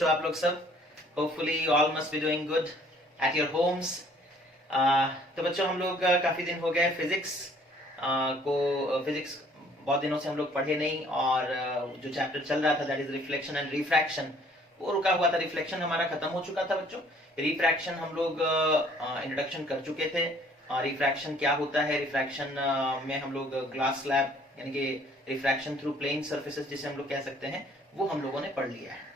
तो आप लोग सब hopefully all must be doing good at your homes. तो बच्चों हम लोग काफ़ी दिन हो गए फिजिक्स बहुत दिनों से हम लोग पढ़े नहीं, और जो चैप्टर चल रहा था that is reflection and refraction वो रुका हुआ था। रिफ्लेक्शन हमारा खत्म हो चुका था बच्चों। रिफ्रैक्शन हम लोग इंट्रोडक्शन कर चुके थे। रिफ्रैक्शन क्या होता है, रिफ्रैक्शन में हम लोग ग्लास स्लैब यानी कि रिफ्रैक्शन थ्रू प्लेन सर्फेसेस जिसे हम लोग कह सकते हैं वो हम लोगों ने पढ़ लिया है।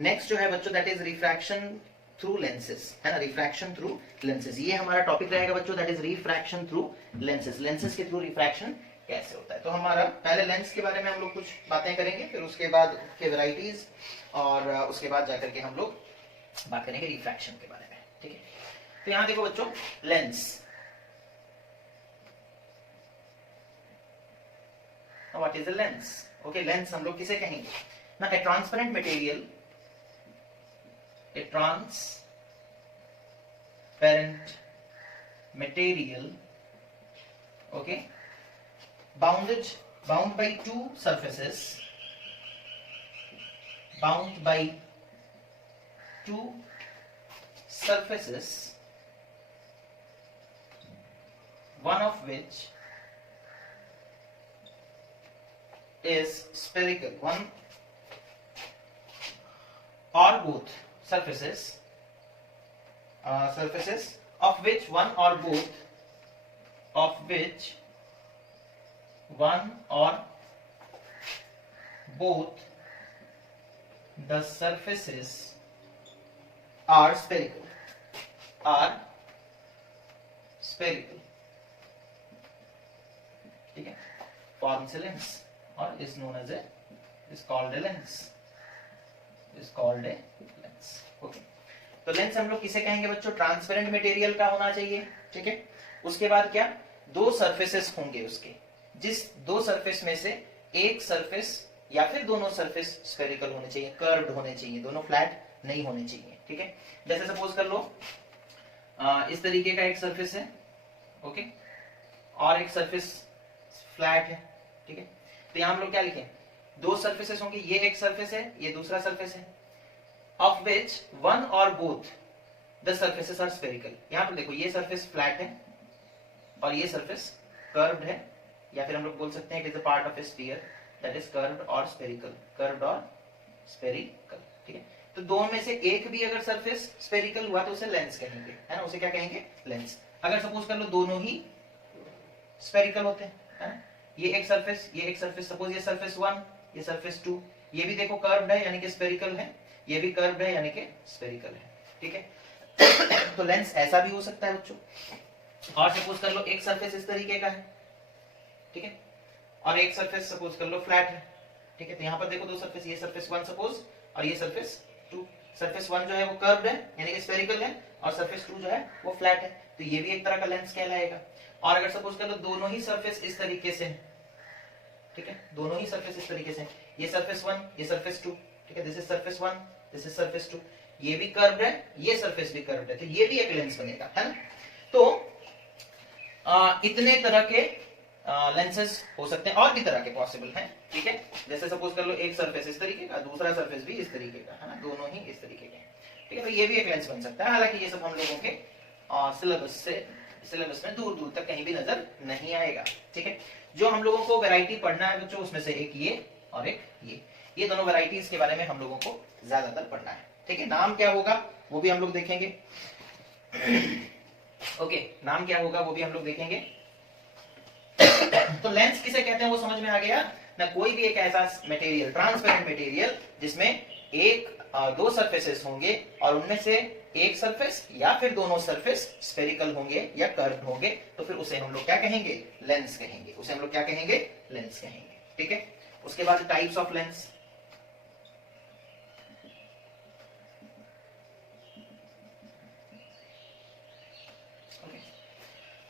नेक्स्ट जो है बच्चों that is refraction through lenses, है ना, रिफ्रैक्शन थ्रू लेंसेज, ये हमारा टॉपिक रहेगा बच्चों, that is refraction through lenses. Lenses के थ्रू रिफ्रैक्शन कैसे होता है। तो हमारा पहले लेंस के बारे में हम लोग कुछ बातें करेंगे, फिर उसके बाद के वैरायटीज, और उसके बाद जाकर के हम लोग बात करेंगे रिफ्रैक्शन के बारे में। ठीक है, तो यहां देखो बच्चों, lens, what is a lens. Okay, lens हम लोग किसे कहेंगे ना, ए transparent material, a transparent material, okay, bound by two surfaces, bound by two surfaces, one of which is spherical, one or both surfaces of which one or both the surfaces are spherical, ठीक है, form से lens, और is known as a is called a lens, okay. तो lens हम लोग किसे कहेंगे बच्चों, ट्रांसपेरेंट मटेरियल का होना चाहिए। ठीक है, उसके बाद क्या, दो सरफेसेस होंगे उसके, जिस दो सरफेस में से एक सरफेस या फिर दोनों सरफेस स्फेरिकल होने चाहिए, कर्व्ड होने चाहिए, दोनों फ्लैट नहीं होने चाहिए। ठीक है, जैसे सपोज कर लो इस तरीके का एक सरफेस है, ओके, और एक सरफेस फ्लैट है। ठीक है, तो यहां हम लोग क्या लिखें, दो सरफेसेस होंगे, ये एक सरफेस है, ये दूसरा सरफेस है, of which one or both the surfaces are spherical। यहां पर देखो, ये सरफेस फ्लैट है और ये सरफेस कर्व्ड है, या फिर हम लोग बोल सकते हैं it is a part of A sphere that is curved और स्फेरिकल, ठीक है, तो दोनों में से एक भी अगर सरफेस स्फेरिकल हुआ तो उसे लेंस कहेंगे, है ना, उसे क्या कहेंगे, लेंस। अगर सपोज कर लो दोनों ही स्फेरिकल होते हैं, है ना, ये एक सरफेस, सपोज ये सरफेस 1, ये सरफेस 2, ये भी देखो कर्व्ड है यानी कि स्फेरिकल है, ये भी कर्व्ड है यानी कि स्फेरिकल है। ठीक है, तो लेंस ऐसा भी हो सकता है बच्चों। और सपोज कर लो एक सरफेस इस तरीके का है, ठीक है, और एक सरफेस सपोज कर लो फ्लैट है। ठीक है, तो यहां पर देखो दो सरफेस, ये सरफेस 1 सपोज और ये सरफेस 2। सरफेस 1 जो है वो कर्व्ड है यानी कि स्फेरिकल है, और सरफेस 2 जो है वो फ्लैट है, तो ये भी एक तरह का लेंस कहलाएगा। और अगर सपोज कर लो दोनों ही सरफेस इस तरीके से, ठीक है, दोनों ही सरफेस इस तरीके से, ये सरफेस 1, ये सरफेस 2, ठीक है, this is surface 1, this is surface 2, ये भी कर्व्ड है, ये सरफेस भी कर्व्ड है, तो ये भी एक लेंस बनेगा, है ना। तो इतने तरह के लेंसेस हो सकते हैं, और भी तरह के पॉसिबल हैं। ठीक है, जैसे सपोज कर लो एक सरफेस इस तरीके का, दूसरा सरफेस भी इस तरीके का, है ना, दोनों ही इस तरीके के। ठीक है, तो ये भी एक लेंस बन सकता है। हालांकि ये सब हम लोगों के सिलेबस में दूर दूर तक कहीं भी नजर नहीं आएगा। ठीक है, जो हम लोगों को वैरायटी पढ़ना है बच्चों, उसमें से एक ये और एक ये दोनों वैरायटीज के बारे में हम लोगों को ज्यादातर पढ़ना है। ठीक है, नाम क्या होगा वो भी हम लोग देखेंगे। ओके, नाम क्या होगा वो भी हम लोग देखेंगे। तो लेंस किसे कहते हैं वो समझ में आ गया ना। कोई भी एक ऐसा मटेरियल, ट्रांसपेरेंट मटेरियल, जिसमें एक दो सरफेसेस होंगे और उनमें से एक सरफेस या फिर दोनों सरफेस स्फेरिकल होंगे या कर्व्ड होंगे, तो फिर उसे हम लोग क्या कहेंगे, लेंस कहेंगे। उसे हम लोग क्या कहेंगे, लेंस कहेंगे। ठीक है, उसके बाद टाइप्स ऑफ लेंस।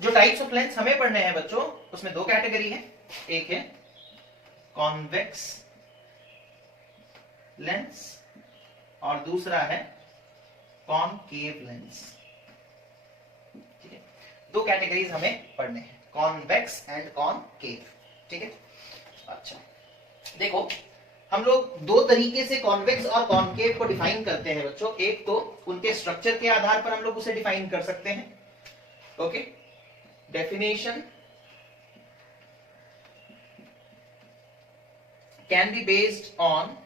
जो टाइप्स ऑफ लेंस हमें पढ़ने हैं बच्चों, उसमें दो कैटेगरी है, एक है कॉन्वेक्स लेंस और दूसरा है कॉनकेव लेंस। ठीक है, दो कैटेगरीज हमें पढ़ने हैं, कॉन्वेक्स एंड कॉनकेव। ठीक है, अच्छा देखो हम लोग दो तरीके से कॉन्वेक्स और कॉन्केव को डिफाइन करते हैं बच्चों। एक तो उनके स्ट्रक्चर के आधार पर हम लोग उसे डिफाइन कर सकते हैं। Okay, definition can be based on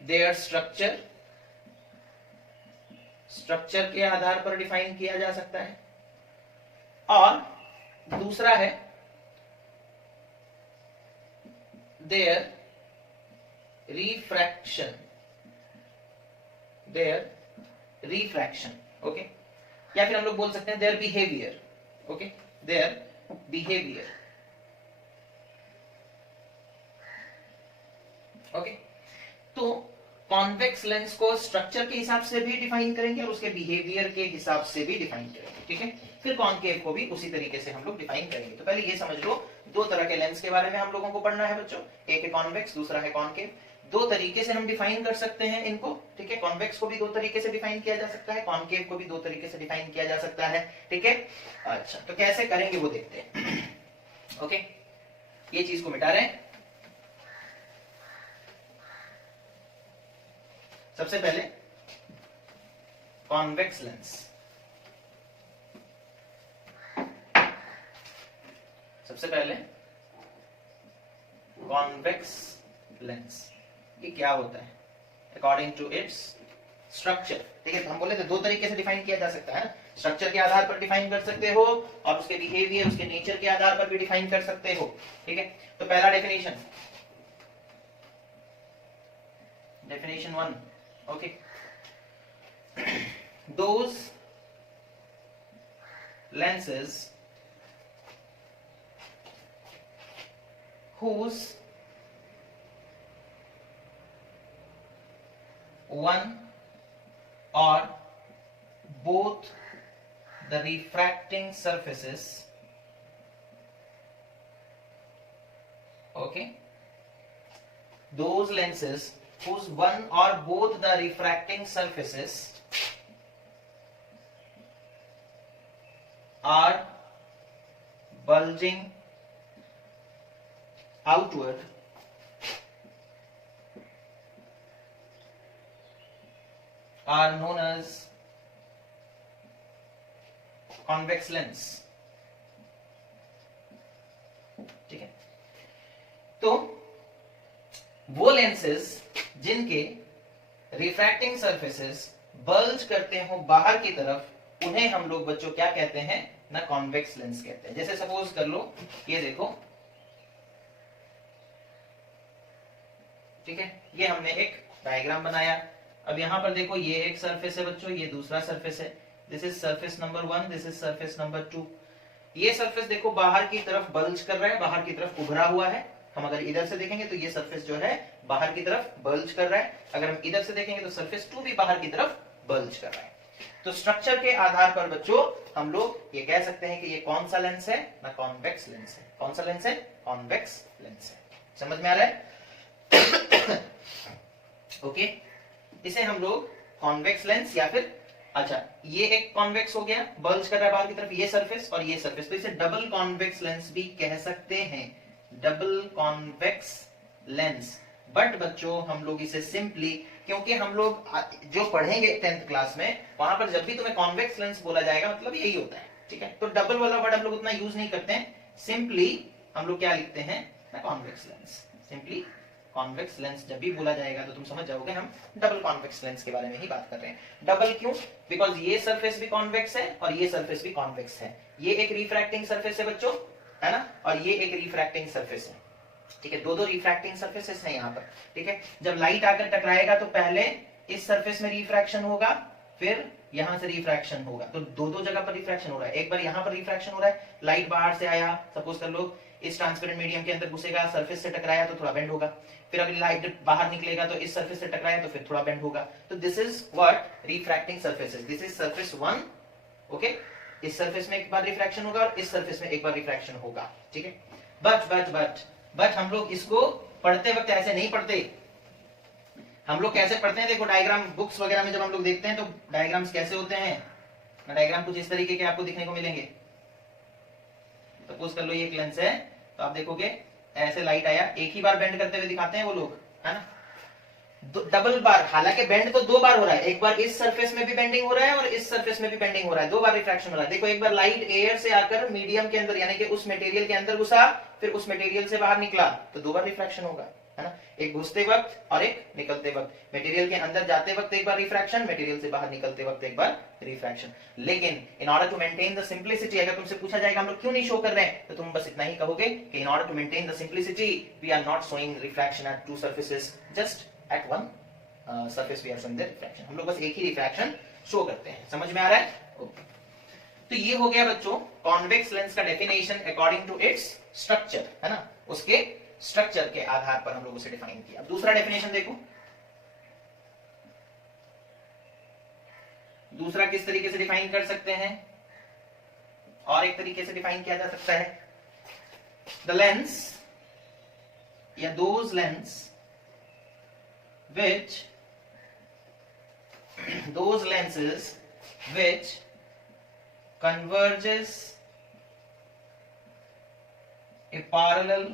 their structure, structure के आधार पर डिफाइन किया जा सकता है। और दूसरा है their refraction, their refraction. Okay, या फिर हम लोग बोल सकते हैं their behaviour. Okay, their behaviour. Okay, तो कॉन्वेक्स लेंस को स्ट्रक्चर के हिसाब से भी डिफाइन करेंगे और उसके बिहेवियर के हिसाब से भी डिफाइन करेंगे। ठीक है, फिर कॉन्केव को भी उसी तरीके से हम लोग डिफाइन करेंगे। तो पहले ये समझ लो, दो तरह के लेंस के बारे में हम लोगों को पढ़ना है बच्चों। एक है कॉन्वेक्स, दूसरा है कॉन्केव। दो तरीके से हम डिफाइन कर सकते हैं इनको। ठीक है, कॉन्वेक्स को भी दो तरीके से डिफाइन किया जा सकता है, कॉन्केव को भी दो तरीके से डिफाइन किया जा सकता है। ठीक है, अच्छा, तो कैसे करेंगे वो देखते हैं। ओके, ये चीज को मिटा रहे हैं। सबसे पहले कॉन्वेक्स लेंस। सबसे पहले कॉन्वेक्स लेंस, ये क्या होता है अकॉर्डिंग टू इट्स स्ट्रक्चर। ठीक है, हम बोले थे दो तरीके से डिफाइन किया जा सकता है ना, स्ट्रक्चर के आधार पर डिफाइन कर सकते हो और उसके बिहेवियर, उसके नेचर के आधार पर भी डिफाइन कर सकते हो। ठीक है, तो पहला definition, definition 1। okay, those lenses whose one or both the refracting surfaces, okay, those lenses whose one or both the refracting surfaces are bulging outward are known as convex lens। ठीक है, तो वो लेंसेज जिनके refracting surfaces bulge करते हो बाहर की तरफ, उन्हें हम लोग बच्चों क्या कहते हैं ना, कॉन्वेक्स लेंस कहते हैं। जैसे सपोज कर लो, ये देखो, ठीक है, ये हमने एक डायग्राम बनाया। अब यहां पर देखो, ये एक सरफेस है बच्चों, ये दूसरा सरफेस है। This is surface number 1, this is surface number 2। ये सरफेस देखो बाहर की तरफ बल्ज कर रहा है, बाहर की तरफ उभरा हुआ है। हम अगर इधर से देखेंगे तो ये सरफेस जो है बाहर की तरफ बल्ज कर रहा है। अगर हम इधर से देखेंगे तो सरफेस 2 भी बाहर की तरफ बल्ज कर रहा है। तो स्ट्रक्चर के आधार पर बच्चों हम लोग ये कह सकते हैं कि ये कौन सा लेंस है ना, कॉन्वेक्स लेंस है। कौन सा लेंस है? कॉन्वेक्स लेंस है। समझ में आ रहा है? ओके, इसे हम लोग कॉन्वेक्स लेंस या फिर, अच्छा, ये एक कॉन्वेक्स हो गया, बल्ज कर रहा है बाहर की तरफ, ये सरफेस और ये सरफेस, तो इसे डबल कॉन्वेक्स लेंस भी कह सकते हैं, डबल कॉन्वेक्स लेंस। बट बच्चों हम लोग इसे सिंपली, क्योंकि हम लोग जो पढ़ेंगे 10th क्लास में, वहां पर जब भी तुम्हें कॉन्वेक्स लेंस बोला जाएगा मतलब यही होता है। ठीक है, तो डबल वाला वर्ड हम लोग उतना यूज नहीं करते हैं, सिंपली हम लोग क्या लिखते हैं ना, convex lens. Simply convex lens जब भी बोला जाएगा तो तुम समझ जाओगे हम डबल कॉन्वेक्स लेंस के बारे में ही बात कर रहे हैं। डबल क्यों? बिकॉज ये सरफेस भी कॉन्वेक्स है और ये सरफेस भी कॉन्वेक्स है। ये एक रिफ्रैक्टिंग सरफेस है बच्चों, है ना, और ये एक रिफ्रैक्टिंग सरफेस है। ठीक है, दो दो रिफ्रैक्टिंग सरफेसेस हैं यहाँ पर। ठीक है, जब लाइट आकर टकराएगा तो पहले इस सरफेस में रिफ्रैक्शन होगा, फिर यहां से रिफ्रैक्शन होगा, तो दो दो जगह पर रिफ्रैक्शन हो रहा है। एक बार यहाँ पर रिफ्रैक्शन हो रहा है, लाइट बाहर से आया, सपोज कर लो इस ट्रांसपेरेंट मीडियम के अंदर घुसेगा, सरफेस से टकराया तो थोड़ा बेंड होगा, फिर अभी लाइट बाहर निकलेगा तो इस सरफेस से टकराया तो फिर थोड़ा बेंड होगा। तो this is what refracting surfaces. This is surface 1। Okay, इस सरफेस में एक बार रिफ्रैक्शन होगा और इस सरफेस में एक बार रिफ्रैक्शन होगा। ठीक है, बट हम लोग इसको पढ़ते वक्त ऐसे नहीं पढ़ते। हम लोग कैसे पढ़ते हैं? देखो, डायग्राम बुक्स वगैरह में जब हम लोग देखते हैं तो डायग्राम्स कैसे होते हैं, डायग्राम कुछ इस तरीके के आपको दिखने को मिलेंगे। सपोज कर लो ये एक लेंस है, तो आप देखोगे ऐसे लाइट आया, एक ही बार बेंड करते हुए दिखाते हैं वो लोग, है ना। डबल बार, हालांकि बेंड तो दो बार हो रहा है, एक बार इस सरफेस में भी बेंडिंग हो रहा है और इस सरफेस में भी बेंडिंग हो रहा है, दो बार रिफ्रैक्शन हो रहा है। देखो एक बार लाइट एयर से आकर मीडियम के अंदर यानी कि उस मटेरियल के अंदर घुसा, फिर उस मटेरियल से बाहर निकला, तो दो बार रिफ्रैक्शन होगा, है ना। एक घुसते वक्त और एक निकलते वक्त। मटेरियल के अंदर जाते वक्त एक बार रिफ्रैक्शन, मटेरियल से बाहर निकलते वक्त एक बार रिफ्रैक्शन। लेकिन in order to maintain the simplicity, अगर तुमसे पूछा जाएगा हम लोग क्यों नहीं शो कर रहे हैं, तो तुम बस इतना ही कहोगे कि in order to maintain the simplicity we are not showing refraction at two surfaces, just at one surface we are showing the refraction. हम लोग बस एक ही रिफ्रैक्शन शो करते हैं। समझ में आ रहा है? ओके। तो ये हो गया बच्चों कॉन्वेक्स लेंस का definition according to its structure, है ना। उसके स्ट्रक्चर के आधार पर हम लोग उसे डिफाइन किया। अब दूसरा डेफिनेशन देखो, दूसरा किस तरीके से डिफाइन कर सकते हैं, और एक तरीके से डिफाइन किया जा सकता है। द लेंस या those lens which those lenses which converges a parallel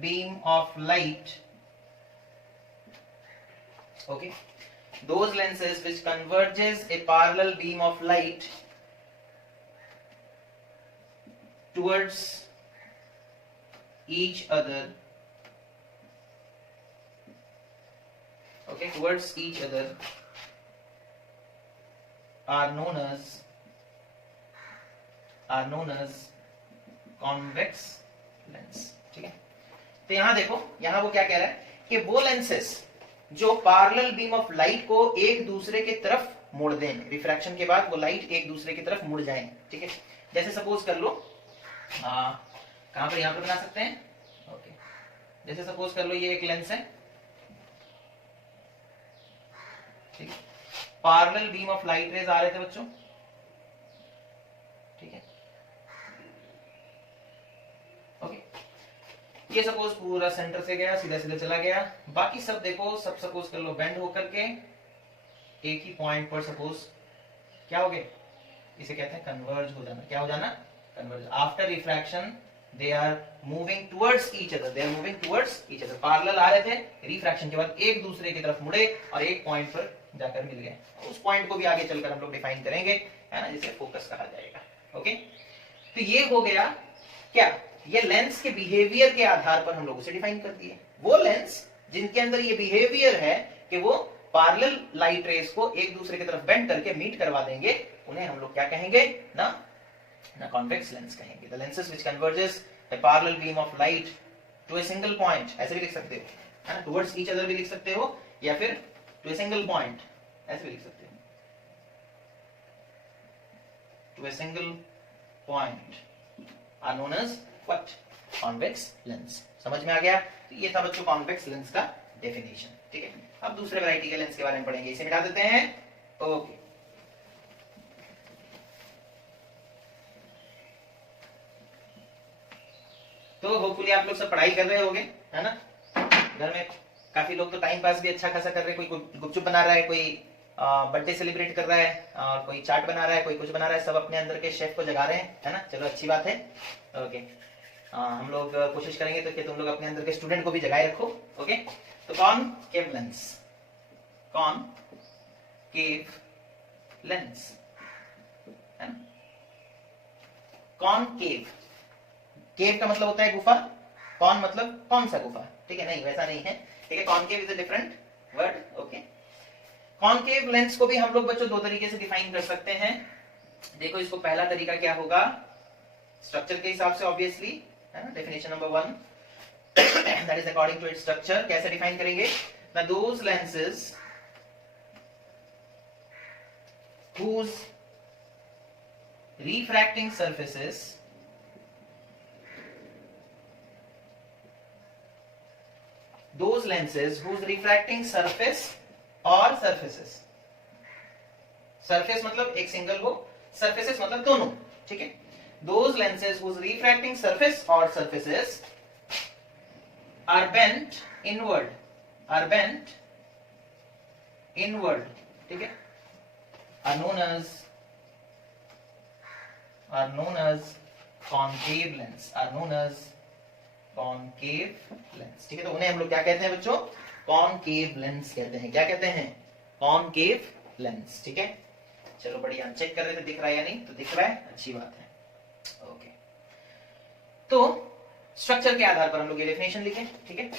beam of light, okay, those lenses which converges a parallel beam of light towards each other, okay, towards each other are known as convex lens, ठीक है। तो यहां देखो, यहां वो क्या कह रहा है कि वो लेंसेस जो पैरेलल बीम ऑफ लाइट को एक दूसरे की तरफ मोड़ दें, रिफ्रैक्शन के बाद वो लाइट एक दूसरे की तरफ मुड़ जाएं, ठीक है। जैसे सपोज कर लो, कहां पर, यहां पर बना सकते हैं, ओके। जैसे सपोज कर लो ये एक लेंस है, parallel beam of light rays आ रहे थे बच्चों, ठीक है, ओके। ये सपोज पूरा सेंटर से गया, सीधा सीधा चला गया, बाकी सब देखो, सब सपोज कर लो बेंड होकर के एक ही पॉइंट पर सपोज क्या हो गए, इसे कहते हैं कन्वर्ज हो जाना। क्या हो जाना? Converge. After refraction they are moving towards each other, they are moving towards each other. Parallel आ रहे थे, रिफ्रैक्शन के बाद एक दूसरे की तरफ मुड़े और एक पॉइंट पर जाकर मिल गए। उस पॉइंट को भी आगे चलकर हम लोग डिफाइन करेंगे, है ना, जिसे फोकस कहा जाएगा, ओके। तो ये हो गया क्या, ये लेंस के बिहेवियर के आधार पर हम लोग उसे डिफाइन कर दिए। वो लेंस जिनके अंदर ये बिहेवियर है कि वो पैरेलल लाइट रेज को एक दूसरे की तरफ बेंड करके मीट करवा देंगे, उन्हें हम लोग क्या कहेंगे ना कॉन्वेक्स लेंस कहेंगे। The lenses which converges a parallel beam of light to a single point, ऐसे भी लिख सकते हो, है ना, towards each other भी लिख सकते हो, या फिर to a single point ऐसे भी लिख सकते हो, to a single point are known as what? Convex lens। समझ में आ गया? तो ये था बच्चों कॉन्वेक्स लेंस का डेफिनेशन, ठीक है। अब दूसरे वैरायटी के लेंस के बारे में पढ़ेंगे, इसे मिटा देते हैं, ओके। तो होपफुली आप लोग सब पढ़ाई कर रहे होंगे, है ना। घर में काफी लोग तो टाइम पास भी अच्छा खासा कर रहे हैं, कोई गुपचुप बना रहा है, कोई बर्थडे सेलिब्रेट कर रहा है, और कोई चाट बना रहा है, कोई कुछ बना रहा है, सब अपने अंदर के शेफ को जगा रहे हैं, है ना। चलो अच्छी बात है, ओके। हम लोग कोशिश करेंगे तो कि तुम लोग अपने अंदर के स्टूडेंट को भी जगाए रखो, ओके। तो कॉनकेव लेंस, कॉनकेव लेंस, है ना। कॉनकेव, केव का मतलब होता है गुफा, कौन मतलब कौन सा गुफा, ठीक है, नहीं वैसा नहीं है, ठीक है। Concave is a different word, okay. Concave lens को भी हम लोग बच्चों दो तरीके से डिफाइन कर सकते हैं। देखो इसको पहला तरीका क्या होगा, स्ट्रक्चर के हिसाब से ऑब्वियसली, है ना। Definition number 1 that is according to its structure. कैसे डिफाइन करेंगे? Now those lenses whose refracting surfaces those lenses whose refracting surface or surfaces, surface मतलब एक सिंगल हो, surfaces मतलब दोनों, ठीक है। those lenses whose refracting surface or surfaces are bent inward, ठीक है, are known as concave lens, are known as concave lens, ठीक है। तो उन्हें हम लोग क्या कहते हैं बच्चों, कॉनकेव लेंस कहते हैं। क्या कहते हैं, कॉनकेव लेंस, ठीक है। चलो बढ़िया, चेक कर रहे थे दिख रहा है या नहीं, तो दिख रहा है, अच्छी बात है। ओके, तो स्ट्रक्चर के आधार पर हम लोग ये डेफिनेशन लिखें, ठीक है।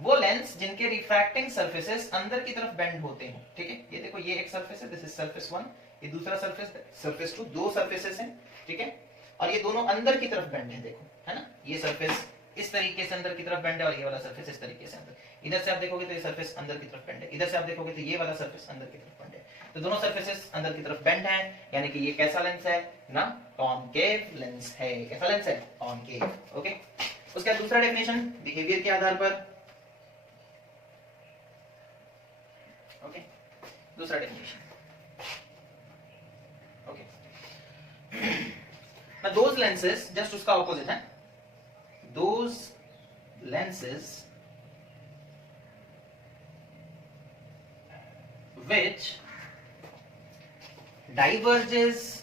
वो लेंस जिनके रिफ्रैक्टिंग सरफेसेस अंदर की तरफ बेंड होते हैं, ठीक है। ये देखो, ये एक सरफेस है, दिस इज सरफेस 1, ये दूसरा सरफेस, सरफेस 2, दो सरफेसेस हैं, ठीक है। और ये दोनों अंदर की तरफ बेंड है, देखो, है ना। ये सरफेस इस तरीके से अंदर की तरफ बेंड है और ये वाला सरफेस इस तरीके से अंदर। इधर से आप देखोगे तो ये सरफेस अंदर की तरफ बेंड है, इधर से आप देखोगे तो ये वाला सरफेस अंदर की तरफ बेंड है। तो दोनों सरफेसेस अंदर की तरफ बेंड है, यानी कि ये कैसा लेंस है ना, कॉनकेव लेंस है। कैसा लेंस है, कॉनकेव। ओके, उसका दूसरा डेफिनेशन बिहेवियर के आधार पर, ओके, दूसरा definition, okay. Now those lenses, just उसका ऑपोजिट है, those lenses which diverges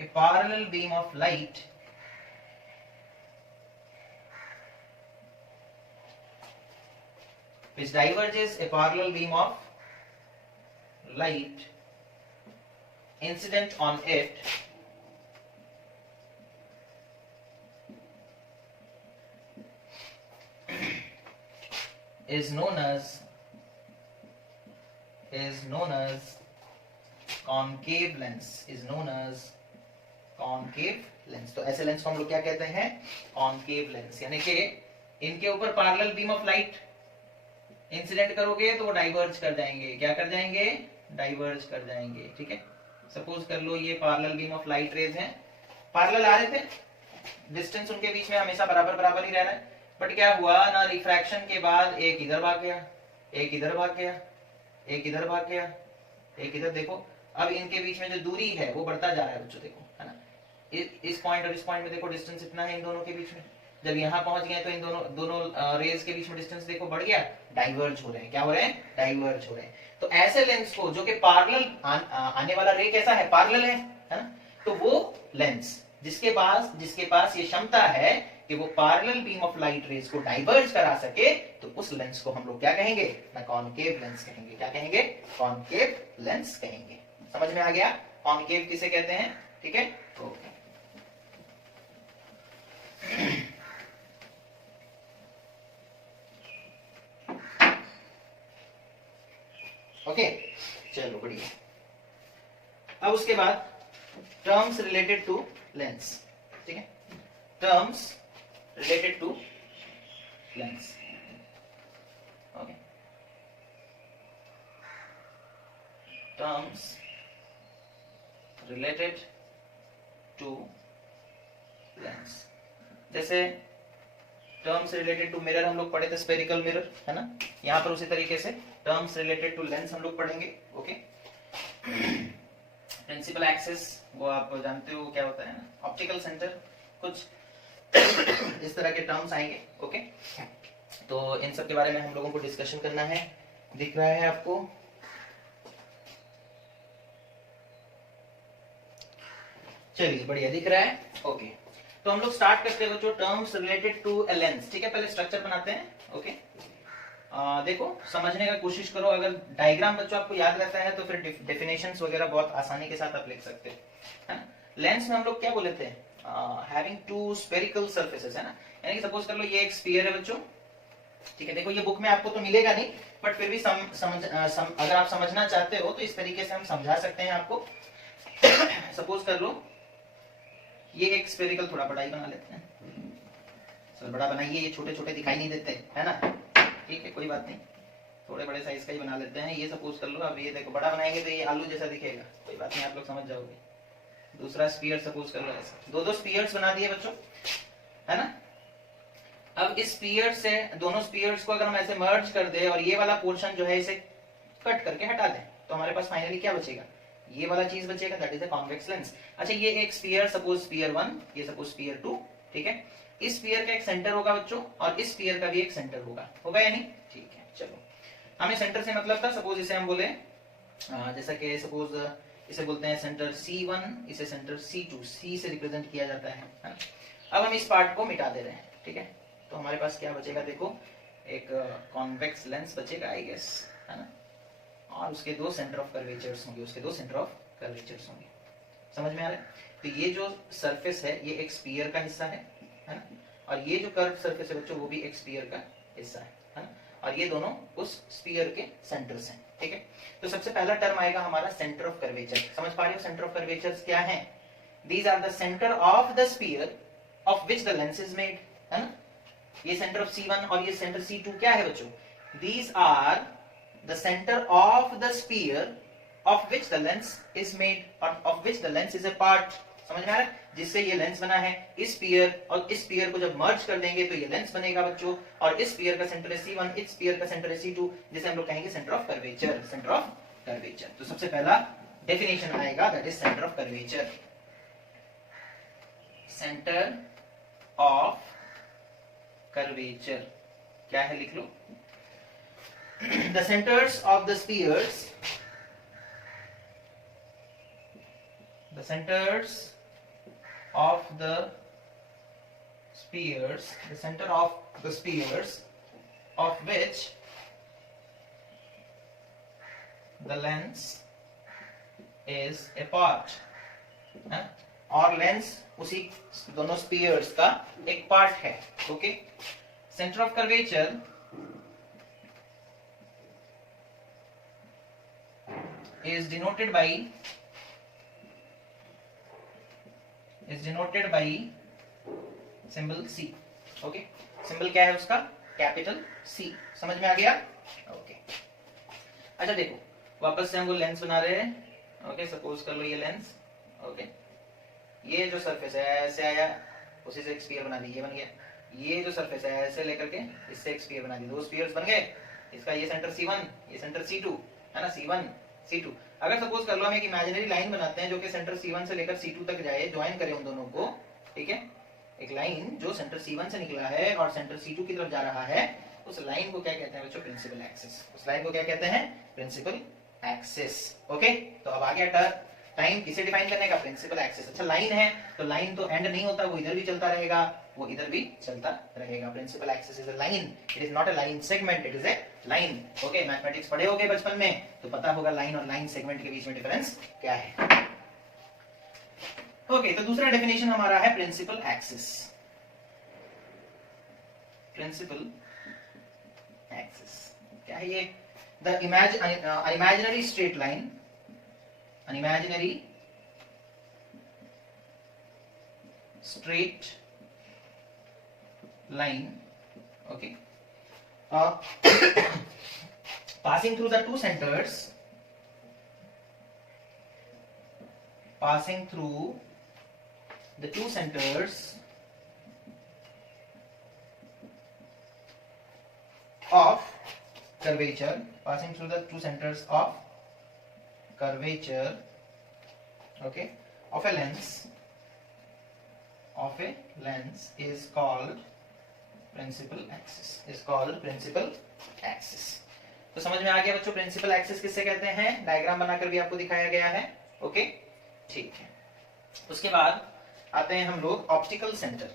a parallel beam of light which diverges a parallel beam of light incident on it is known as concave lens, is known as concave lens। तो ऐसे lens को हम लोग क्या कहते हैं, concave lens, यानी कि इनके ऊपर parallel beam of light incident करोगे तो वो डाइवर्ज कर जाएंगे। क्या कर जाएंगे, डाइवर्ज कर जाएंगे, ठीक है। सपोज कर लो ये parallel beam of light raise हैं, पैरेलल आ रहे थे, डिस्टेंस उनके बीच में हमेशा बराबर बराबर ही रह रहा है, बट क्या हुआ ना, रिफ्रैक्शन के बाद एक इधर भाग गया, एक इधर भाग गया, एक इधर भाग गया, एक इधर। देखो अब इनके बीच में जो दूरी है वो बढ़ता जा रहा है बच्चों, देखो, है ना। इस पॉइंट और इस पॉइंट में देखो डिस्टेंस इतना है इन दोनों के बीच में। जब यहाँ पहुंच गए तो इन दोनों रेज के बीच में डिस्टेंस देखो बढ़ गया, डाइवर्ज हो रहे हैं। क्या हो रहे हैं, डाइवर्ज हो रहे हैं। तो ऐसे लेंस को जो कि पैरेलल आने वाला रे कैसा है, पैरेलल है ना, तो वो लेंस जिसके पास ये क्षमता है कि वो parallel beam of light raise को डाइवर्ज करा सके, तो उस लेंस को हम लोग क्या कहेंगे ना, कॉनकेव लेंस कहेंगे। क्या कहेंगे, कॉनकेव लेंस कहेंगे। समझ में आ गया, कॉनकेव किसे कहते हैं, ठीक है। ओके, ओके, चलो बढ़िया। अब उसके बाद टर्म्स रिलेटेड टू लेंस, ठीक है। Terms related to lens, okay. Terms related to lens, जैसे टर्म्स रिलेटेड टू मिरर हम लोग पढ़े थे, स्फेरिकल मिरर, है ना। यहां पर उसी तरीके से टर्म्स रिलेटेड टू लेंस हम लोग पढ़ेंगे, ओके। प्रिंसिपल एक्सिस वो आप जानते हो क्या होता है ना, ऑप्टिकल सेंटर, कुछ इस तरह के टर्म्स आएंगे, ओके। तो इन सब के बारे में हम लोगों को डिस्कशन करना है। दिख रहा है आपको, चलिए बढ़िया, दिख रहा है, ओके। तो हम लोग स्टार्ट करते हैं बच्चों, terms related to a lens, ठीक है। पहले स्ट्रक्चर बनाते हैं, ओके। देखो समझने का कोशिश करो, अगर डायग्राम बच्चों आपको याद रहता है तो फिर डेफिनेशंस वगैरह बहुत आसानी के साथ आप लिख सकते हैं। लेंस में हम लोग क्या बोले थे, हैविंग टू स्फेरिकल सरफेसेस, है ना। यानी कि सपोज कर लो ये एक स्फीयर है बच्चों, ठीक है। देखो ये बुक में आपको तो मिलेगा नहीं, बट फिर भी अगर आप समझना चाहते हो तो इस तरीके से हम समझा सकते हैं आपको। सपोज कर लो ये एक स्फेरिकल, थोड़ा बड़ा ही बना लेते हैं, सर बड़ा बनाइए, ये छोटे छोटे दिखाई नहीं देते, है ना, ठीक है, कोई बात नहीं, थोड़े बड़े साइज का ही बना लेते हैं। ये सपोज कर लो, अब ये देखो बड़ा बनाएंगे तो ये आलू जैसा दिखेगा, कोई बात नहीं, आप लोग समझ जाओगे। दूसरा स्फीयर सपोज कर लो ऐसा, दो स्फीयर्स बना दिए बच्चों, है ना। अब इस स्फीयर से दोनों स्फीयर्स को अगर हम ऐसे मर्ज कर दे और ये वाला पोर्शन जो है इसे कट करके हटा दें, तो हमारे पास फाइनली क्या बचेगा, ये वाला चीज बचेगा, that is a convex lens. अच्छा, ये एक स्फीयर, सपोज स्फीयर 1, ये सपोज स्फीयर 2, ठीक है। इस स्फीयर का एक सेंटर होगा बच्चों और इस स्फीयर का भी एक सेंटर होगा या नहीं, ठीक है। चलो, हमें सेंटर से मतलब था, सपोज इसे हम बोले जैसा कि सपोज इसे बोलते हैं सेंटर C1, इसे सेंटर C2, C से रिप्रेजेंट किया जाता है। अब हम इस पार्ट को मिटा दे रहे हैं, ठीक है। तो हमारे पास क्या बचेगा, देखो एक कॉन्वेक्स लेंस बचेगा आई गेस, है ना, और उसके दो सेंटर ऑफ कर्वेचर्स होंगे, उसके दो सेंटर ऑफ कर्वेचर्स होंगे। समझ में आ रहा है? तो ये जो सरफेस है ये एक स्फीयर का हिस्सा है ना, और ये जो कर्व सरफेस है बच्चों वो भी एक स्फीयर का हिस्सा है ना, और ये दोनों उस स्फीयर के सेंटर्स हैं, ठीक है। तो सबसे पहला टर्म आएगा हमारा सेंटर ऑफ कर्वेचर। समझ पा रहे हो सेंटर ऑफ कर्वेचर्स क्या है? These are the centre of the sphere of which the lens is made, है ना। ये सेंटर ऑफ C1 और ये सेंटर C2 क्या है बच्चों? These are the centre of the sphere of which the lens is made or of which the lens is a part। समझ में आ रहा है? जिससे ये लेंस बना है, इस स्फीयर और इस स्फीयर को जब मर्ज कर देंगे तो ये लेंस बनेगा बच्चों, और इस स्फीयर का सेंटर है C1, इस स्फीयर का सेंटर है C2, जिसे हम लोग कहेंगे centre of curvature, centre of curvature. तो सबसे पहला डेफिनेशन आएगा that is centre of curvature. Centre of curvature क्या है, लिख लो। The centres of the spheres, the centers of the spheres, the center of the spheres of which the lens is a part, है? और lens उसी दोनों spheres का एक पार्ट है, okay. Centre of curvature is denoted by symbol C, okay. Symbol क्या है उसका? Capital C। समझ में आ गया? ओके। अच्छा देखो, वापस से हम वो लेंस बना रहे हैं, ओके। सपोज कर लो ये लेंस, ओके। ये जो सरफेस है ऐसे आया, उसी से एक स्फीयर बना दी, ये बन गया। ये जो सरफेस है ऐसे लेकर के इससे एक स्फीयर बना दी, दो स्फीयर्स बन गए। इसका ये सेंटर C1, ये सेंटर C2, है ना, C1 C2। अगर सपोज कर लो हम एक इमेजिनरी लाइन बनाते हैं जो कि सेंटर C1 से लेकर C2 तक जाए, ज्वाइन करें उन दोनों को, ठीक है। एक लाइन जो सेंटर C1 से निकला है और सेंटर C2 की तरफ जा रहा है, उस लाइन को क्या कहते हैं बच्चों? Principal axis. उस लाइन को क्या कहते हैं? Principal axis, okay. तो अब आ गया टाइम किसे डिफाइन करने का? Principal axis. अच्छा लाइन है तो लाइन तो एंड नहीं होता, वो इधर भी चलता रहेगा, वो इधर भी चलता रहेगा। Principal axis is a line, it is not a line segment, it is a line, okay. Mathematics पढ़े होगे बचपन में तो पता होगा लाइन और लाइन सेगमेंट के बीच में डिफरेंस क्या है, ओके। तो दूसरा डेफिनेशन हमारा है प्रिंसिपल एक्सिस। प्रिंसिपल एक्सिस क्या है ये? The imaginary straight line, an imaginary straight line, okay, passing through the two centers, passing through the two centers of curvature, passing through the two centers of curvature, okay, of a lens is called principal axis, is called principal axis। तो समझ में आ गया बच्चों principal axis किससे कहते हैं? Diagram बनाकर भी आपको दिखाया गया है, ओके, ठीक है। उसके बाद आते हैं हम लोग ऑप्टिकल सेंटर।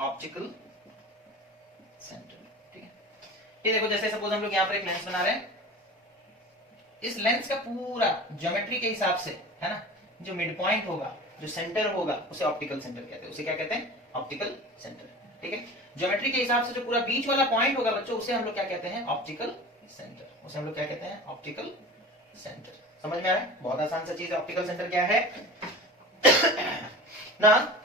ऑप्टिकल सेंटर, ये देखो, जैसे सपोज हम लोग यहाँ पर एक लेंस बना रहे हैं, इस लेंस का पूरा ज्योमेट्री के हिसाब से, है ना, जो मिड पॉइंट होगा, जो सेंटर होगा, उसे ऑप्टिकल सेंटर कहते हैं। उसे क्या कहते हैं? ऑप्टिकल सेंटर, ठीक है। ज्योमेट्री के हिसाब से जो पूरा बीच वाला पॉइंट होगा बच्चों, उसे हम लोग क्या कहते हैं? Optical centre. उसे हम लोग क्या कहते हैं? Optical centre. समझ में आ रहा है? बहुत आसान सा चीज है। ऑप्टिकल सेंटर क्या है ना?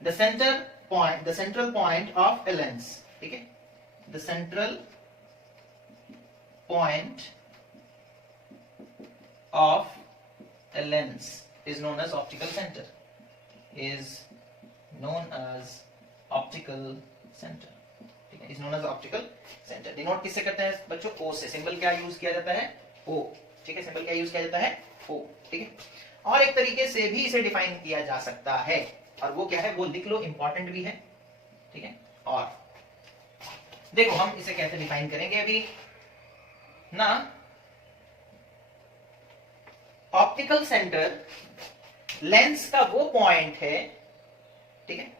The central point of A lens, ठीक है। The central point of a lens is known as optical center, is known as optical center, ठीक है, is known as optical center। Denote किससे करते हैं बच्चों? O से। सिंबल क्या यूज किया जाता है? O, ठीक है। सिंबल क्या यूज किया जाता है? O, ठीक है। और एक तरीके से भी इसे डिफाइन किया जा सकता है, और वो क्या है? वो लिख लो, इंपॉर्टेंट भी है, ठीक है। और देखो हम इसे कैसे डिफाइन करेंगे अभी ना। ऑप्टिकल सेंटर लेंस का वो पॉइंट है, ठीक है,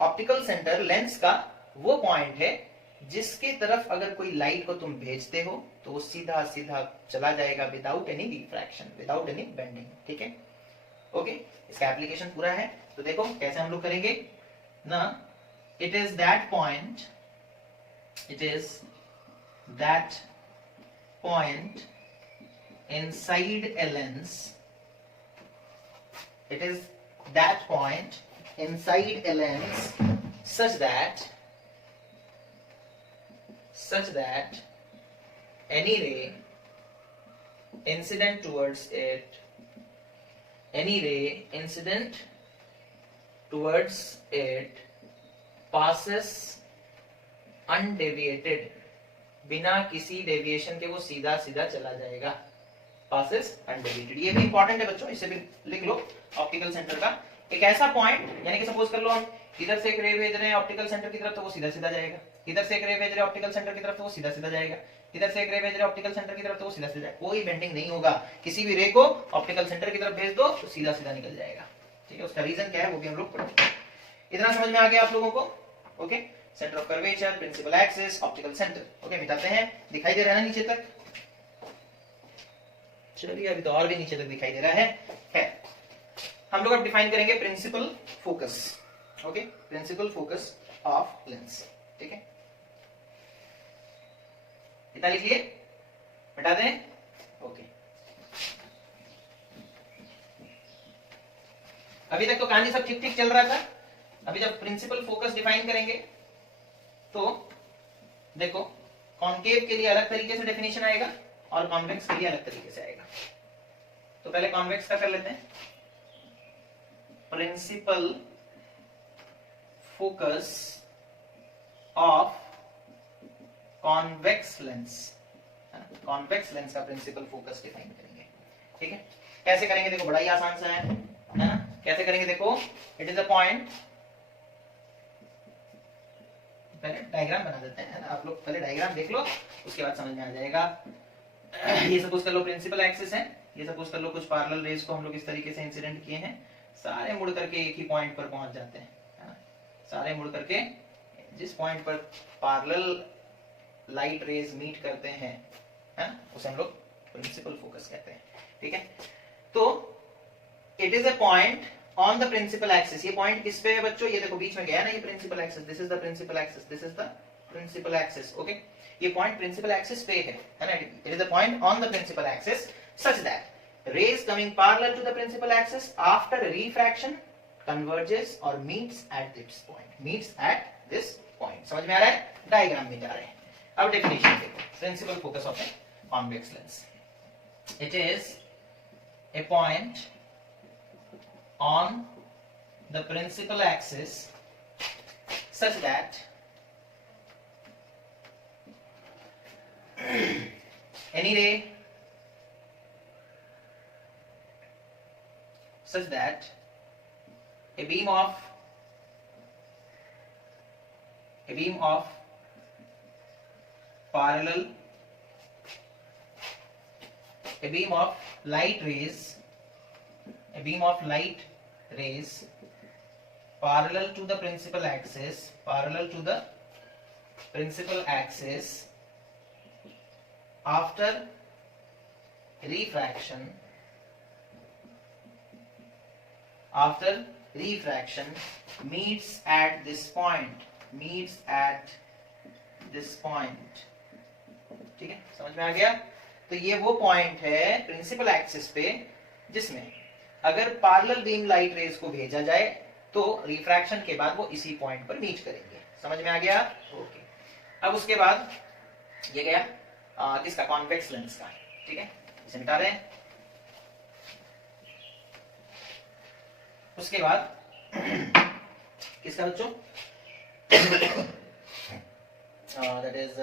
ऑप्टिकल सेंटर लेंस का वो पॉइंट है जिसके तरफ अगर कोई लाइट को तुम भेजते हो तो वो सीधा सीधा चला जाएगा without any refraction, without any bending, ठीक है। ओके, इसका एप्लीकेशन पूरा है, तो देखो कैसे हम लोग करेंगे ना। It is that point, it is that point inside a lens, it is that point inside a lens such that any ray incident towards it, any ray incident towards it passes undeviated, बिना किसी deviation के वो सीधा सीधा चला जाएगा, passes undeviated। ये भी इंपॉर्टेंट है बच्चों, इसे भी लिख लो। ऑप्टिकल सेंटर का एक ऐसा पॉइंट, यानी कि सपोज कर लो हम इधर से एक रे भेज रहे हैं ऑप्टिकल सेंटर की तरफ तो वो सीधा सीधा जाएगा, इधर से एक रे भेज रहे हैं ऑप्टिकल सेंटर की तरफ तो वो सीधा सीधा जाएगा, इधर से एक रे भेज रहे हैं ऑप्टिकल सेंटर की तरफ तो वो सीधा सीधा, कोई बेंडिंग नहीं होगा। किसी भी रे को ऑप्टिकल सेंटर की तरफ भेज दो तो सीधा सीधा निकल जाएगा, ठीक है। उसका रीजन क्या है वो भी हम लोग पढ़ेंगे। इतना समझ में आ गया आप लोगों को? Okay, centre of curvature, principal axis, optical centre. Okay, मिटाते हैं, दिखाई दे रहा है नीचे तक? चलिए, अभी तो और भी नीचे तक दिखाई दे रहा है। हम लोग अब डिफाइन करेंगे principal focus. Okay, principal focus of lens, ठीक है। इतना लिखिए, मिटा दें। ओके, अभी तक तो कहानी सब ठीक ठीक चल रहा था। अभी जब प्रिंसिपल फोकस डिफाइन करेंगे तो देखो, कॉन्केव के लिए अलग तरीके से डेफिनेशन आएगा और कॉन्वेक्स के लिए अलग तरीके से आएगा। तो पहले कॉन्वेक्स का कर लेते हैं। Principal focus of convex lens, convex lens का प्रिंसिपल फोकस डिफाइन करेंगे, ठीक है। कैसे करेंगे देखो, बड़ा ही आसान सा है ना। कैसे करेंगे देखो, इट इज अ पॉइंट, पहले डायग्राम बना देते हैं, आप लोग पहले डायग्राम देख लो, उसके बाद समझ में आ जाएगा। ये सपोज कर लो प्रिंसिपल एक्सिस है, ये सपोज कर लो कुछ पैरेलल रेज को हम लोग इस तरीके से इंसिडेंट किए हैं, सारे मुड़ करके एक ही पॉइंट पर पहुंच जाते हैं, है ना। सारे मुड़ करके जिस पॉइंट पर पैरेलल लाइट रेज मीट करते हैं, है ना, उसे हम लोग प्रिंसिपल फोकस कहते हैं, ठीक है। तो it is a point on the principal axis. ये पॉइंट किस पे है बच्चों? ये देखो बीच में गया ना, ये principal axis, this is the principal axis, this is the principal axis. Okay, ये पॉइंट प्रिंसिपल एक्सिस पे है ना। It is a point on the principal axis such that rays coming parallel to the principal axis after refraction converges or meets at this point, meets at this point। समझ में आ रहा है? Diagram में जा रहे हैं। अब डेफिनेशन देखो, principal focus of a convex lens, it is a point on the principal axis such that any ray such that a beam of parallel, a beam of light rays parallel to the principal axis after refraction meets at this point, ठीक है, समझ में आ गया? तो ये वो point है principal axis पे जिसमें अगर पैरेलल बीम लाइट रेज को भेजा जाए तो रिफ्रैक्शन के बाद वो इसी पॉइंट पर मीट करेंगे। समझ में आ गया? ओके, अब उसके बाद ये गया किसका? कॉन्वेक्स लेंस का, ठीक है, इसे मिटा रहे हैं। उसके बाद किसका बच्चों? That is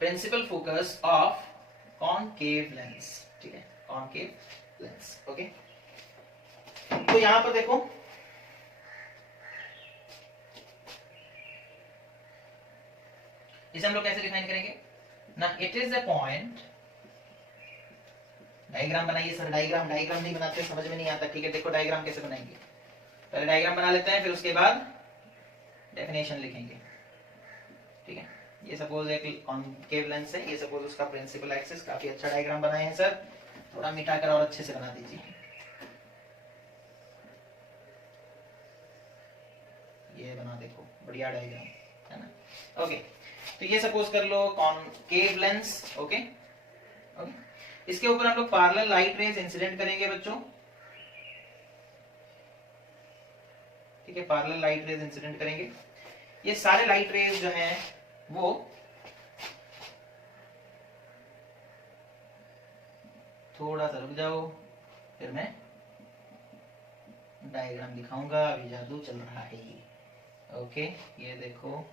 principal focus of concave lens, ठीक है, कॉनकेव लेंस। ओके, तो यहां पर देखो इसे हम लोग कैसे डिफाइन करेंगे ना। It is a point diagram बनाइए सर। डायग्राम नहीं बनाते, समझ में नहीं आता। ठीक है, देखो डायग्राम कैसे बनाएंगे। पहले डायग्राम बना लेते हैं, फिर उसके बाद डेफिनेशन लिखेंगे। ठीक है, ये सपोज एक कॉनकेव लेंस है, ये सपोज उसका प्रिंसिपल एक्सिस। काफी अच्छा डायग्राम बनाए हैं सर, थोड़ा मिटा कर और अच्छे से बना दीजिए। ये बना, देखो बढ़िया डायग्राम है ना। ओके, तो ये सपोज कर लो कॉनकेव लेंस। ओके, इसके ऊपर हम लोग पैरेलल लाइट रेज इंसिडेंट करेंगे बच्चों। ठीक है, पैरेलल लाइट रेज इंसिडेंट करेंगे। ये सारे लाइट रेज जो हैं वो थोड़ा सा रुक जाओ, फिर मैं डायग्राम दिखाऊंगा। अभी जादू चल रहा है ये। ओके, ये देखो।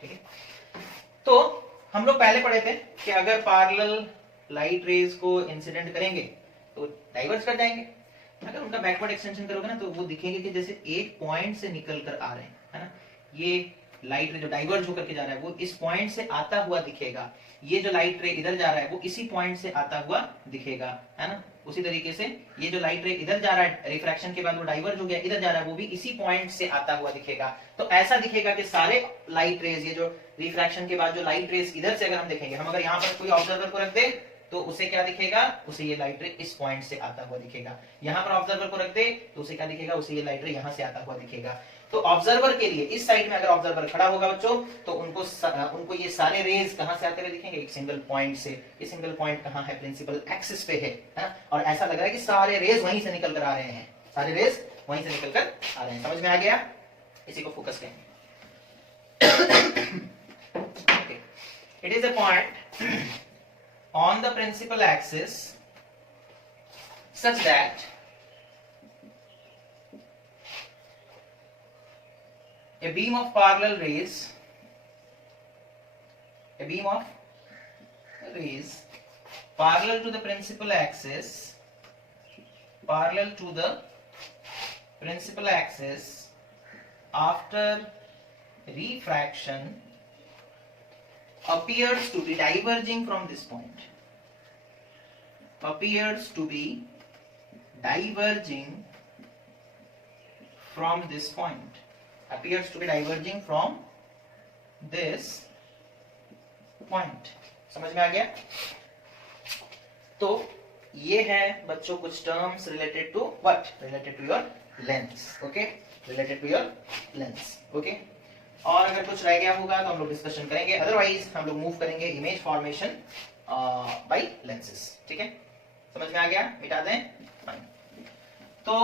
ठीक है, तो हम लोग पहले पढ़े थे कि अगर पैरेलल लाइट रेज को इंसिडेंट करेंगे तो डाइवर्ज कर जाएंगे। अगर उनका बैकवर्ड एक्सटेंशन करोगे ना तो वो दिखेंगे कि जैसे एक पॉइंट से निकल कर आ रहे हैं, है ना। ये लाइट रे जो डाइवर्ज होकर के जा रहा है वो इस पॉइंट से आता हुआ दिखेगा। ये जो लाइट रे इधर जा रहा है वो इसी पॉइंट से आता हुआ दिखेगा, है ना। उसी तरीके से ये जो लाइट रे इधर जा रहा है, रिफ्रैक्शन के बाद वो डाइवर्ज हो गया, इधर जा रहा है, वो भी इसी पॉइंट से आता हुआ दिखेगा। तो ऐसा दिखेगा कि सारे लाइट रेज, ये जो रिफ्रैक्शन के बाद जो लाइट रेज इधर से अगर हम देखेंगे, हम अगर यहाँ पर कोई ऑब्जर्वर को रख दे तो उसे क्या दिखेगा, उसे ये लाइट रे इस पॉइंट से आता हुआ दिखेगा। यहाँ पर ऑब्जर्वर को रख दे तो उसे क्या दिखेगा, उसे ये लाइट रे यहाँ से आता हुआ दिखेगा। तो ऑब्जर्वर के लिए इस साइड में अगर ऑब्जर्वर खड़ा होगा बच्चों तो उनको ये सारे रेज कहां से आते हुए दिखेंगे, एक सिंगल पॉइंट से। ये सिंगल पॉइंट कहां है, प्रिंसिपल एक्सिस पे है ना। और ऐसा लग रहा है कि सारे रेज वहीं से निकल कर आ रहे हैं, सारे रेज वहीं से निकल कर आ रहे हैं। समझ में आ गया? इसी को फोकस करेंगे। It is a point on the principal axis such that a beam of parallel rays parallel to the principal axis after refraction appears to be diverging from this point, appears to be diverging from this point, appears to be diverging from this point। समझ में आ गया? तो ये है बच्चों कुछ terms related to what, related to your lens. Okay, related to your lens. Okay, और अगर कुछ रह गया होगा तो हम लोग डिस्कशन करेंगे, अदरवाइज हम लोग मूव करेंगे इमेज फॉर्मेशन बाय लेंसेस। ठीक है, समझ में आ गया? मिटा दें। तो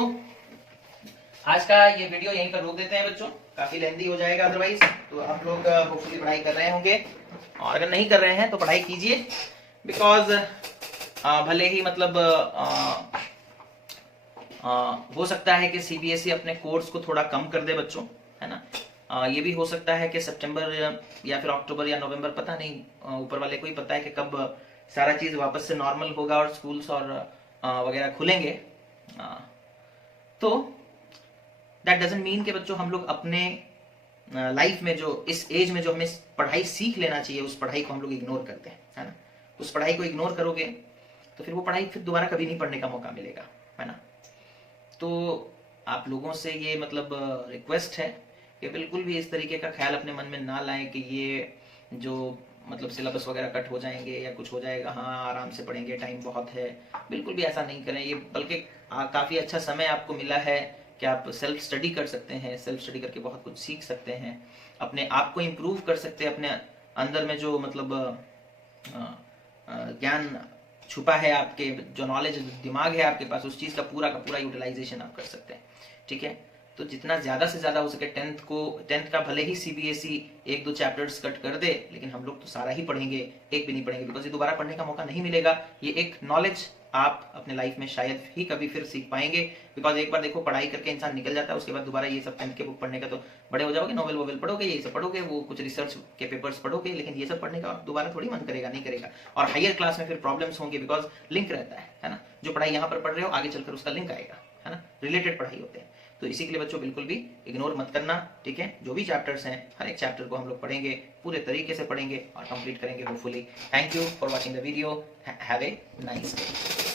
आज का ये वीडियो यहीं पर रोक देते हैं बच्चों, काफी लेंथी हो जाएगा अदरवाइज। तो आप लोग होपफुली पढ़ाई कर रहे होंगे, और अगर नहीं कर रहे हैं तो पढ़ाई कीजिए, बिकॉज भले ही मतलब हो सकता है कि सीबीएसई अपने कोर्स को थोड़ा कम कर दे बच्चों, है ना। ये भी हो सकता है कि सितंबर या फिर अक्टूबर या नवंबर, पता नहीं, ऊपर वाले को ही पता है कि कब सारा चीज वापस से नॉर्मल होगा और स्कूल्स और वगैरह खुलेंगे। तो दैट डजंट मीन कि बच्चों हम लोग अपने लाइफ में जो इस एज में जो हमें पढ़ाई सीख लेना चाहिए उस पढ़ाई को हम लोग इग्नोर करते हैं, है ना। उस पढ़ाई को इग्नोर करोगे तो फिर वो पढ़ाई फिर दोबारा कभी नहीं पढ़ने का मौका मिलेगा, है ना। तो आप लोगों से ये मतलब रिक्वेस्ट है कि बिल्कुल भी इस तरीके का ख्याल अपने मन में ना लाएं कि ये जो मतलब सिलेबस वगैरह कट हो जाएंगे या कुछ हो जाएगा, हाँ आराम से पढ़ेंगे, टाइम बहुत है। बिल्कुल भी ऐसा नहीं करें। ये बल्कि काफ़ी अच्छा समय आपको मिला है कि आप सेल्फ स्टडी कर सकते हैं, सेल्फ स्टडी करके बहुत कुछ सीख सकते हैं, अपने आप को इम्प्रूव कर सकते हैं, अपने अंदर में जो मतलब ज्ञान छुपा है, आपके जो नॉलेज दिमाग है आपके पास, उस चीज़ का पूरा यूटिलाइजेशन आप कर सकते हैं। ठीक है, तो जितना ज्यादा से ज्यादा हो सके टेंथ का भले ही सीबीएसई 1-2 चैप्टर्स कट कर दे, लेकिन हम लोग तो सारा ही पढ़ेंगे, एक भी नहीं पढ़ेंगे, बिकॉज ये दोबारा पढ़ने का मौका नहीं मिलेगा। ये एक नॉलेज आप अपने लाइफ में शायद ही कभी फिर सीख पाएंगे, बिकॉज एक बार देखो पढ़ाई करके इंसान निकल जाता है, उसके बाद दोबारा ये सब 10th के बुक पढ़ने का, तो बड़े हो जाओगे, नोवेल वोवेल पढ़ोगे, ये सब पढ़ोगे, वो कुछ रिसर्च के पेपर्स पढ़ोगे, लेकिन ये सब पढ़ने का दोबारा थोड़ी मन करेगा, नहीं करेगा। और हायर क्लास में फिर प्रॉब्लम्स होंगे, बिकॉज लिंक रहता है ना। जो पढ़ाई यहाँ पर पढ़ रहे हो आगे चलकर उसका लिंक आएगा, है ना, रिलेटेड पढ़ाई होते हैं। तो इसी के लिए बच्चों बिल्कुल भी इग्नोर मत करना, ठीक है। जो भी चैप्टर्स हैं हर एक चैप्टर को हम लोग पढ़ेंगे, पूरे तरीके से पढ़ेंगे और कंप्लीट करेंगे hopefully. Thank you for watching the video, have a nice day.